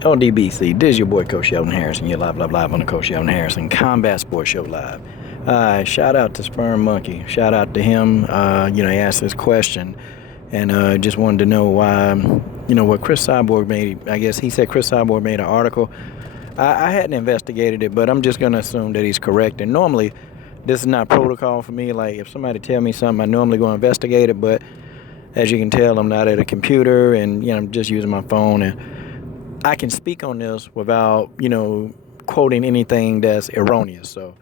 ODBC, this is your boy Coach Sheldon Harrison. You're live on the Coach Sheldon Harrison Combat Sports Show Live. Shout out to Sperm Monkey. Shout out to him. He asked this question, and just wanted to know why, what Cris Cyborg made. I guess he said Cris Cyborg made an article. I hadn't investigated it, but I'm just going to assume that he's correct. And normally, this is not protocol for me. Like, if somebody tell me something, I normally go investigate it. But as you can tell, I'm not at a computer, and, I'm just using my phone. And I can speak on this without, quoting anything that's erroneous. So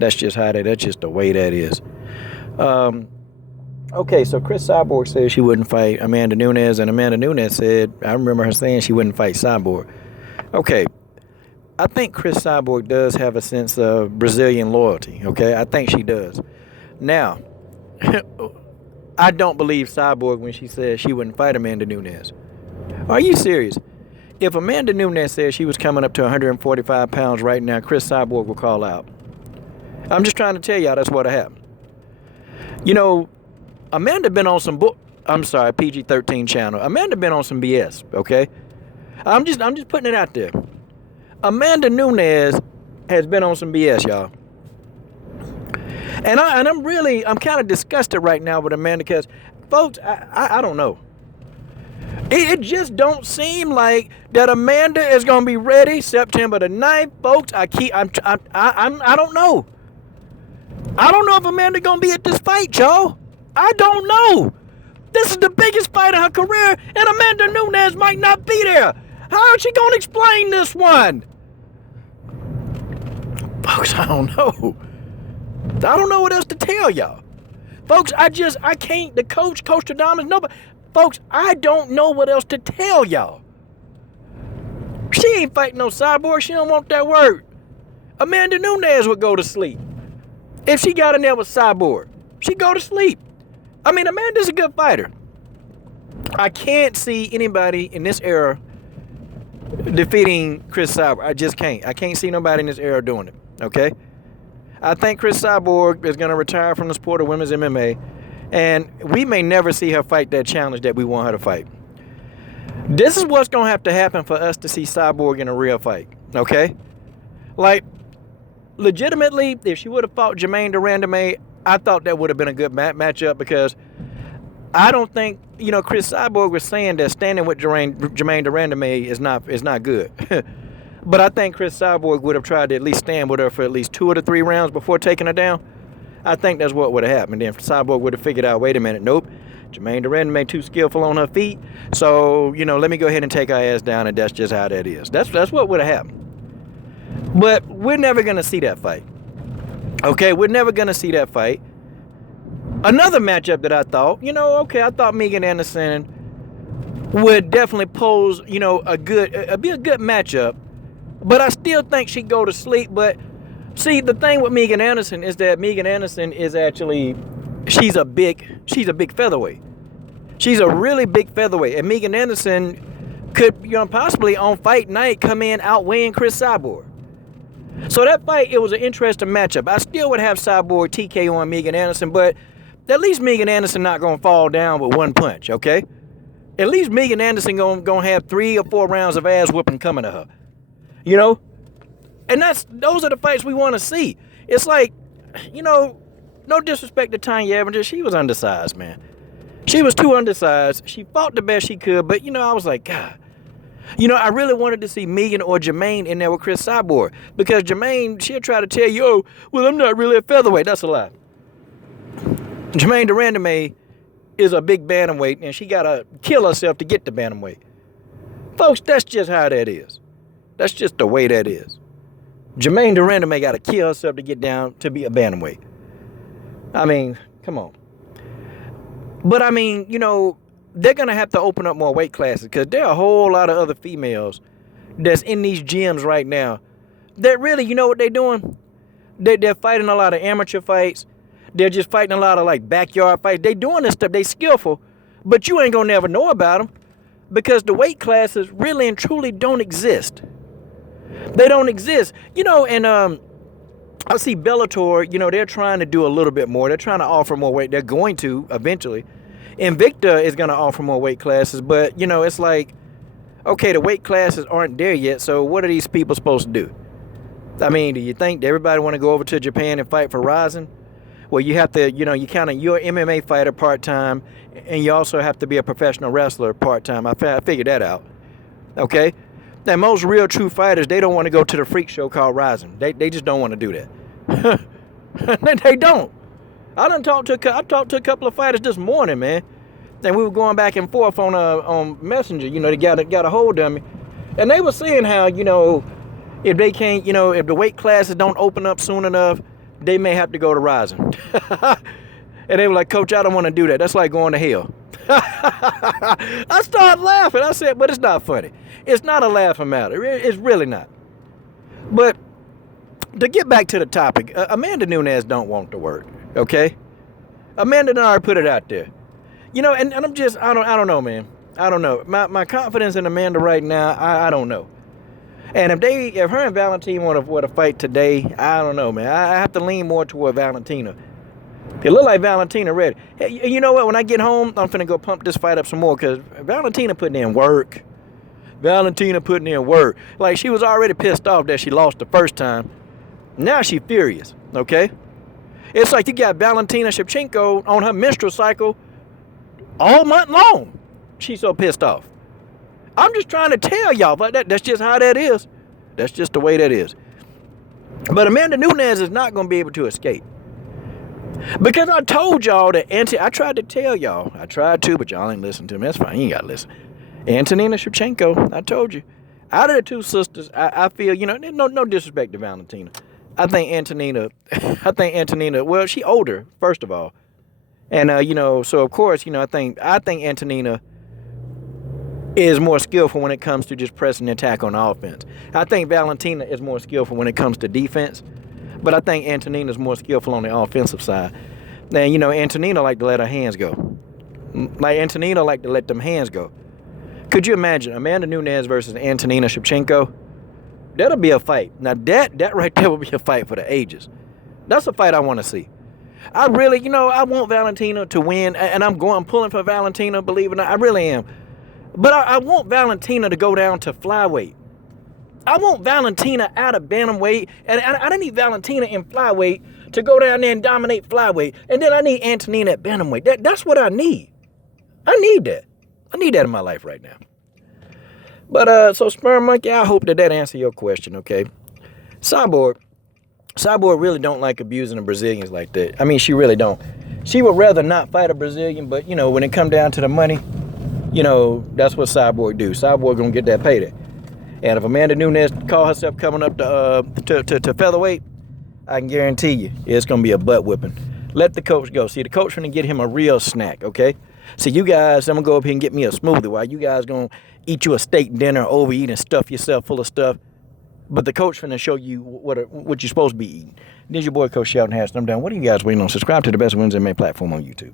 that's just that's just the way that is. Okay, so Cris Cyborg said she wouldn't fight Amanda Nunes, and Amanda Nunes said, I remember her saying she wouldn't fight Cyborg. Okay, I think Cris Cyborg does have a sense of Brazilian loyalty, okay? I think she does. Now, I don't believe Cyborg when she says she wouldn't fight Amanda Nunes. Are you serious? If Amanda Nunes said she was coming up to 145 pounds right now, Cris Cyborg will call out. I'm just trying to tell y'all that's what happened. Amanda been on some PG-13 channel. Amanda been on some BS, okay? I'm just putting it out there. Amanda Nunes has been on some BS, y'all. And I'm kind of disgusted right now with Amanda because, folks, I don't know. It just don't seem like that Amanda is gonna be ready September the 9th, folks. I don't know. I don't know if Amanda gonna be at this fight, y'all. I don't know. This is the biggest fight of her career, and Amanda Nunes might not be there. How is she gonna explain this one? Folks, I don't know. I don't know what else to tell y'all. Folks, I can't, the Coach Adamas, nobody. Folks, I don't know what else to tell y'all. She ain't fighting no Cyborg. She don't want that word. Amanda Nunes would go to sleep. If she got in there with Cyborg, she'd go to sleep. I mean, Amanda's a good fighter. I can't see anybody in this era defeating Cris Cyborg. I just can't. I can't see nobody in this era doing it, okay? I think Cris Cyborg is going to retire from the sport of women's MMA, and we may never see her fight that challenge that we want her to fight. This is what's going to have to happen for us to see Cyborg in a real fight, okay? Like, legitimately, if she would have fought Germaine de Randamie, I thought that would have been a good matchup because I don't think, Cris Cyborg was saying that standing with Germaine de Randamie is not good. But I think Cris Cyborg would have tried to at least stand with her for at least 2 or 3 rounds before taking her down. I think that's what would have happened. Then Cyborg would have figured out, wait a minute, nope, Germaine de Randamie too skillful on her feet. So, let me go ahead and take her ass down, and that's just how that is. That's what would have happened. But we're never going to see that fight. Okay, we're never going to see that fight. Another matchup that I thought, I thought Megan Anderson would definitely pose, be a good matchup. But I still think she'd go to sleep. But see, the thing with Megan Anderson is that Megan Anderson is actually, she's a big featherweight. She's a really big featherweight. And Megan Anderson could, possibly on fight night come in outweighing Cris Cyborg. So that fight, it was an interesting matchup. I still would have Cyborg TK on Megan Anderson, but at least Megan Anderson not going to fall down with one punch, okay? At least Megan Anderson going to have 3 or 4 rounds of ass whooping coming to her. And those are the fights we want to see. It's like, no disrespect to Tanya Evans, she was undersized, man. She was too undersized. She fought the best she could, but, I was like, God. I really wanted to see Megan or Germaine in there with Cris Cyborg. Because Germaine, she'll try to tell you, oh, well, I'm not really a featherweight. That's a lie. Germaine de Randamie is a big bantamweight, and she got to kill herself to get the bantamweight. Folks, that's just how that is. That's just the way that is. Germaine de Randamie got to kill herself to get down to be a bantamweight. I mean, come on. But, I mean, they're going to have to open up more weight classes because there are a whole lot of other females that's in these gyms right now that really, what they're doing? They're fighting a lot of amateur fights. They're just fighting a lot of, backyard fights. They doing this stuff. They skillful, but you ain't going to never know about them because the weight classes really and truly don't exist. They don't exist. And I see Bellator, they're trying to do a little bit more. They're trying to offer more weight. They're going to eventually. Invicta is going to offer more weight classes, but, it's like, Okay, the weight classes aren't there yet, so what are these people supposed to do? I mean, do you think everybody want to go over to Japan and fight for rising? Well, you have to, you're an MMA fighter part-time, and you also have to be a professional wrestler part-time. I figured that out. Okay? Now, most real true fighters, they don't want to go to the freak show called Rising. They just don't want to do that. They don't. I talked to a couple of fighters this morning, man. And we were going back and forth on Messenger. They got a hold of me. And they were saying how, if they can't, if the weight classes don't open up soon enough, they may have to go to Rising. And they were like, Coach, I don't want to do that. That's like going to hell. I started laughing. I said, but it's not funny. It's not a laughing matter. It's really not. But to get back to the topic, Amanda Nunes don't want to work, okay? Amanda and I put it out there. And I'm just, I don't know, man. I don't know. My confidence in Amanda right now, I don't know. And if her and Valentina want to fight today, I don't know, man. I have to lean more toward Valentina. It look like Valentina ready. Hey, you know what? When I get home, I'm finna go pump this fight up some more because Valentina putting in work. Like, she was already pissed off that she lost the first time. Now she furious, okay? It's like you got Valentina Shevchenko on her menstrual cycle all month long. She's so pissed off. I'm just trying to tell y'all, but that's just how that is. That's just the way that is. But Amanda Nunes is not going to be able to escape. Because I told y'all that I tried to tell y'all. I tried to, but y'all ain't listen to me. That's fine. You ain't got to listen. Antonina Shevchenko, I told you. Out of the two sisters, I feel, no disrespect to Valentina. I think Antonina, well, she older, first of all. And, so of course, I think Antonina is more skillful when it comes to just pressing attack on offense. I think Valentina is more skillful when it comes to defense. But I think Antonina is more skillful on the offensive side. Now, Antonina like to let her hands go. Like, Antonina like to let them hands go. Could you imagine Amanda Nunes versus Antonina Shevchenko? That'll be a fight. Now, that right there will be a fight for the ages. That's a fight I want to see. I really, I want Valentina to win, and I'm pulling for Valentina, believe it or not. I really am. But I want Valentina to go down to flyweight. I want Valentina out of bantamweight, and I don't need Valentina in flyweight to go down there and dominate flyweight, and then I need Antonina at bantamweight. That's what I need. I need that. I need that in my life right now. But, so Sperm Monkey, I hope that answered your question, okay? Cyborg really don't like abusing the Brazilians like that. I mean, she really don't. She would rather not fight a Brazilian, but, when it come down to the money, that's what Cyborg do. Cyborg gonna get that payday. And if Amanda Nunes call herself coming up to featherweight, I can guarantee you it's gonna be a butt whipping. Let the coach go. See, the coach gonna get him a real snack, okay? See, you guys, I'm gonna go up here and get me a smoothie while you guys gonna eat you a steak dinner, overeat and stuff yourself full of stuff. But the coach finna show you what you're supposed to be eating. This is your boy, Coach Shelton Harris. I'm down. What are you guys waiting on? Subscribe to the Best Wins MMA platform on YouTube.